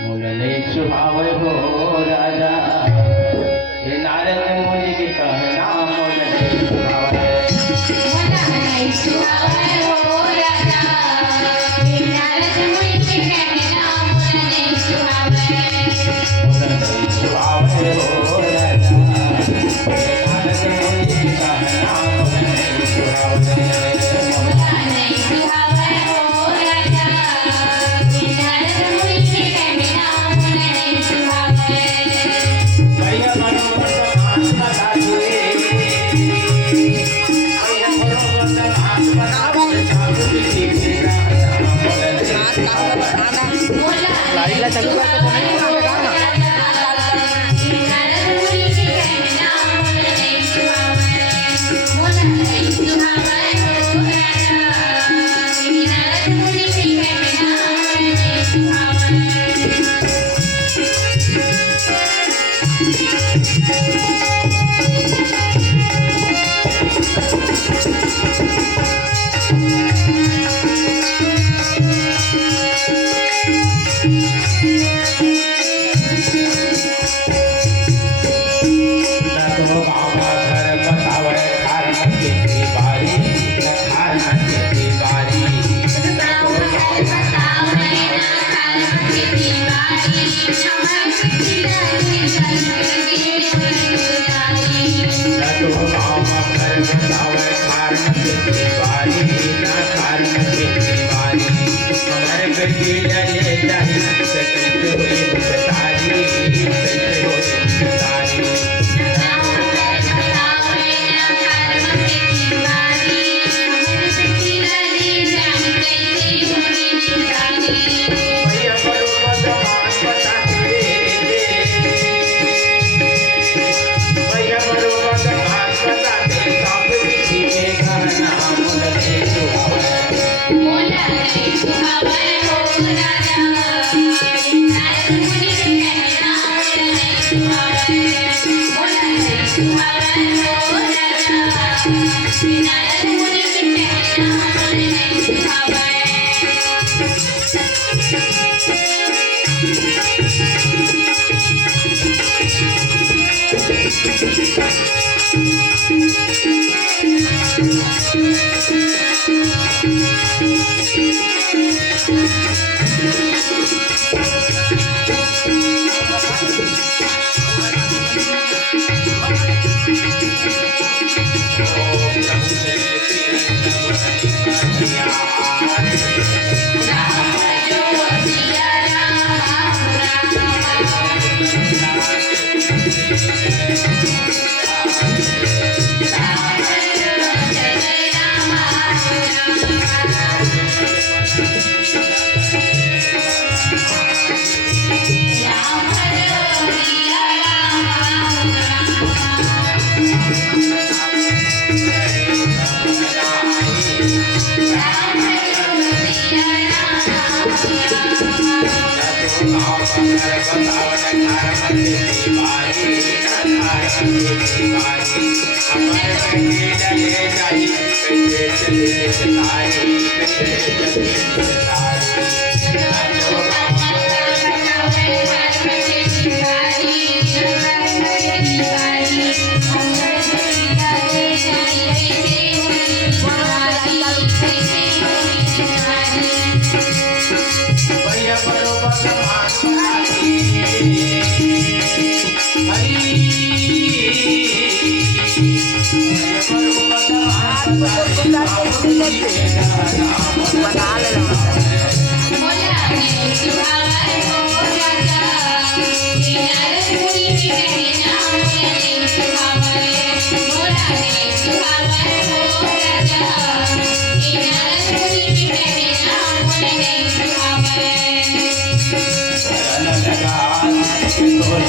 मूलने स्वभाव हो राजा, हे नारद मुनि के कहना मूलने स्वभाव है। मूलने स्वभाव हो राजा, हे नारद मुनि के कहना मूलने स्वभाव है। मूलने स्वभाव हो राजा, हे नारद मुनि के कहना मूलने स्वभाव है। मूलने स्वभाव हो राजा, हे नारद मुनि के कहना मूलने स्वभाव है। भैया मनोरथ आत्मा दाते, भैया मनोरथ आत्मा दाते, साधु सीखेगा मूलने स्वभाव है। लाइला चलूगा तो नहीं उड़ाएगा ना।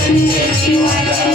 Thank you.